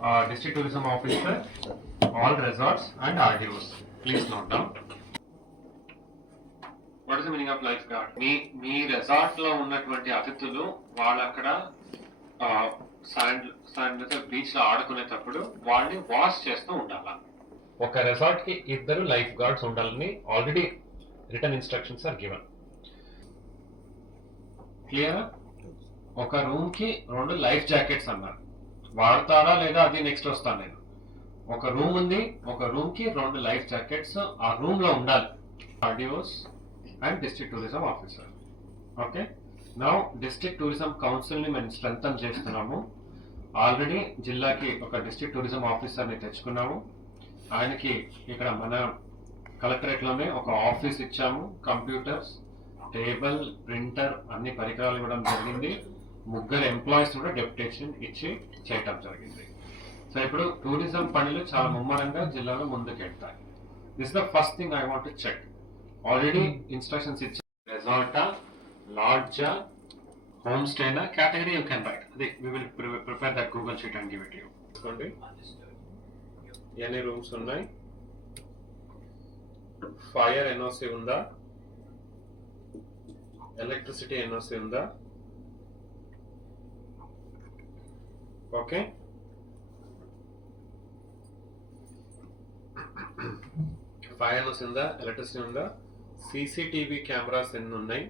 district tourism officer, all resorts and RDOs. Please note down. What is meaning of lifeguard మీ మీ రెసార్ట్లో ఉన్నటువంటి అతిథులు వాళ్ళు అక్కడ శాండ్ బీచ్లో ఆడుకునేటప్పుడు వాళ్ళని వాష్ చేస్తూ ఉండాలా? ఒక రెసార్ట్కి ఇద్దరు లైఫ్ గార్డ్స్ ఉండాలని already written instructions are given clear ఒక రూమ్కి రెండు లైఫ్ జాకెట్స్ అన్నారు. వాడతారా లేదా అది నెక్స్ట్ వస్తాను నేను. ఒక రూమ్ ఉంది ఒక రూమ్కి రెండు లైఫ్ జాకెట్స్ ఆ రూమ్లో ఉండాలి. RDOs and district tourism officer okay నా డిస్ట్రిక్ట్ టూరిజం కౌన్సిల్ని మేము స్ట్రెంగ్ చేస్తున్నాము. ఆల్రెడీ జిల్లాకి ఒక డిస్ట్రిక్ట్ టూరిజం ఆఫీసర్ని తెచ్చుకున్నాము. ఆయనకి ఇక్కడ మన కలెక్టరేట్లోనే ఒక ఆఫీస్ ఇచ్చాము. కంప్యూటర్స్ టేబుల్ ప్రింటర్ అన్ని పరికరాలు ఇవ్వడం జరిగింది. ముగ్గురు ఎంప్లాయీస్ కూడా డెప్యుటేషన్ ఇచ్చి చేయటం జరిగింది. సో ఇప్పుడు టూరిజం పనులు చాలా ముమ్మరంగా జిల్లాలో ముందుకెళ్తాయి. This the first thing I want check already instructions ఇచ్చి రెసార్టా లాడ్జా హోమ్ స్టేనా కేటగిరీ యూ కెన్ రైట్ అదే we will prepare that Google sheet and give it you తీసుకోండి ఎన్ని రూమ్స్ ఉన్నాయి? ఫైర్ ఎన్ఓసి ఉందా? ఎలక్ట్రిసిటీ ఎన్ఓసి ఉందా? ఓకే ఫైర్ ఎన్ఓసి ఉందా? ఎలక్ట్రిసిటీ ఉందా? సీసీటీవీ కెమెరాస్ ఎన్ని ఉన్నాయి?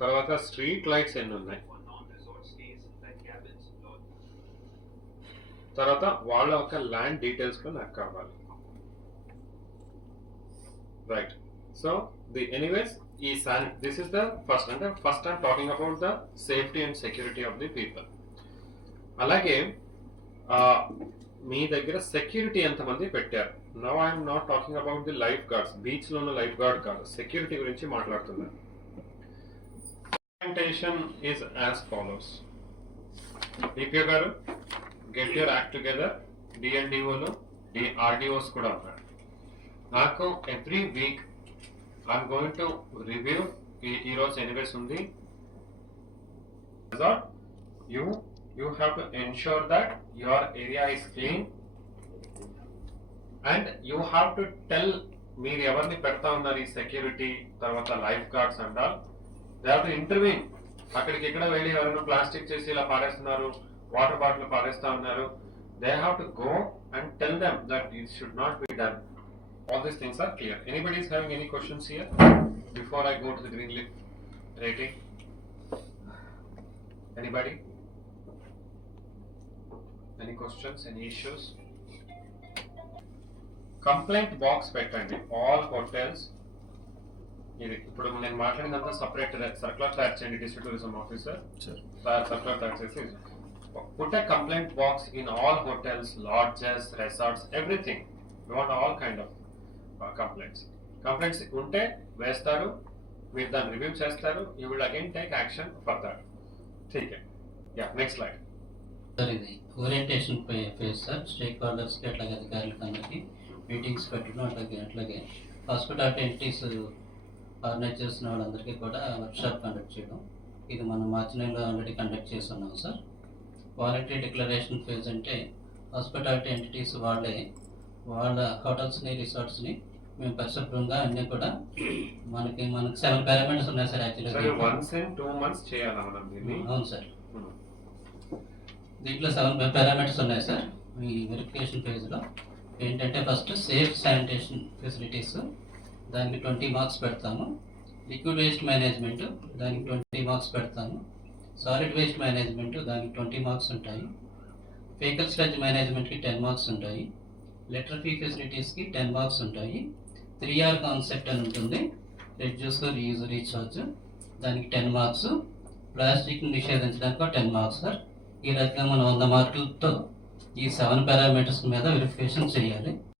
తర్వాత స్ట్రీట్ లైట్స్ ఎన్ని ఉన్నాయి? తర్వాత వాళ్ళ యొక్క ల్యాండ్ డీటెయిల్స్ కూడా నాకు కావాలి. రైట్ సో ది ఎనీవేస్ ఈ సాన్ దిస్ ఇస్ ద ఫస్ట్ అంటే first I'm talking about the safety and security of the people అలాగే మీ దగ్గర సెక్యూరిటీ ఎంతమంది పెట్టారు? No I'm not talking about the lifeguards బీచ్లో ఉన్న లైఫ్ గార్డ్ కాదు సెక్యూరిటీ గురించి మాట్లాడుతున్నాను implementation is as follows DPO గారు గెట్ యువర్ యాక్ట్ టుగెదర్ డిఎన్డిఓలు డి ఆర్డిఓస్ కూడా ఉన్నారు. నాకు every week I'm going to review ఈ రోజు ఎనీవేస్ ఉంది. You you have to ensure that your area is clean and you have to tell మీరు ఎవరిని పెడతా ఉన్నారు ఈ సెక్యూరిటీ తర్వాత lifeguards and they have to intervene అక్కడికి ఎక్కడ వెళ్ళి ఎవరైనా ప్లాస్టిక్ చేసి ఇలా పారేస్తున్నారు వాటర్ బాటిల్ పారేస్తా ఉన్నారు. They have to go and tell them that it should not be done all these things are clear anybody is having any questions here before I go to the green leaf rating anybody any questions any issues complaint box పెట్టండి. All hotels ఇది ఇప్పుడు నేను మాట్లాడినంత separate circular తయారు చేయండి district tourism officer circular తయారు చేసి put a complaint box in all hotels lodges resorts everything what all kind of complaints complaints ఉంటే వేస్తారు మీరు దాన్ని రివ్యూ చేస్తారు you will again take action for that ఠీక్ యా నెక్స్ట్ స్లైడ్ సార్ ఇది orientation phase sir స్టేక్ హోల్డర్స్కి అట్లాగే అధికారులకు అందరికి మీటింగ్స్ పెట్టడం అట్లాగే అట్లాగే హాస్పిటాలిటీ ఎంట్రీస్ ఆర్గనైజ్ చేసిన వాళ్ళందరికీ కూడా వర్క్షాప్ కండక్ట్ చేయడం. ఇది మనం మార్చి నెలలో ఆల్రెడీ కండక్ట్ చేస్తున్నాం సార్ వాలంటరీ డిక్లరేషన్ ఫేజ్ అంటే హాస్పిటాలిటీ ఎంటిటీస్ వాళ్ళే వాళ్ళ హోటల్స్ని రిసార్ట్స్ని మేము పరిశుభ్రంగా అన్నీ కూడా మనకి మనకి సెవెన్ పారామీటర్స్ ఉన్నాయి సార్ యాక్చువల్గా వన్స్ టూ మంత్స్ చేయాలా మనం దీన్ని? అవును సార్. దీంట్లో సెవెన్ పారామీటర్స్ ఉన్నాయి సార్ ఈ వెరిఫికేషన్ ఫేజ్లో. ఏంటంటే ఫస్ట్ సేఫ్ శానిటేషన్ ఫెసిలిటీస్ దానికి ట్వంటీ మార్క్స్ పెడతాము. లిక్విడ్ వేస్ట్ మేనేజ్మెంట్ దానికి ట్వంటీ మార్క్స్ పెడతాము. సాలిడ్ వేస్ట్ మేనేజ్మెంట్ దానికి ట్వంటీ మార్క్స్ ఉంటాయి. వెహికల్ స్లెడ్జ్ మేనేజ్మెంట్కి టెన్ మార్క్స్ ఉంటాయి. లెటర్ ఫీ ఫెసిలిటీస్కి టెన్ మార్క్స్ ఉంటాయి. త్రీ ఆర్ కాన్సెప్ట్ అని ఉంటుంది. రెడ్యూస్ రీయూజ్ రీఛార్జ్ దానికి టెన్ మార్క్స్. ప్లాస్టిక్ నిషేధించడానికి టెన్ మార్క్స్ సార్. ఈ రకంగా మనం వంద మార్కులతో ఈ సెవెన్ పారామీటర్స్ మీద వెరిఫికేషన్ చేయాలి.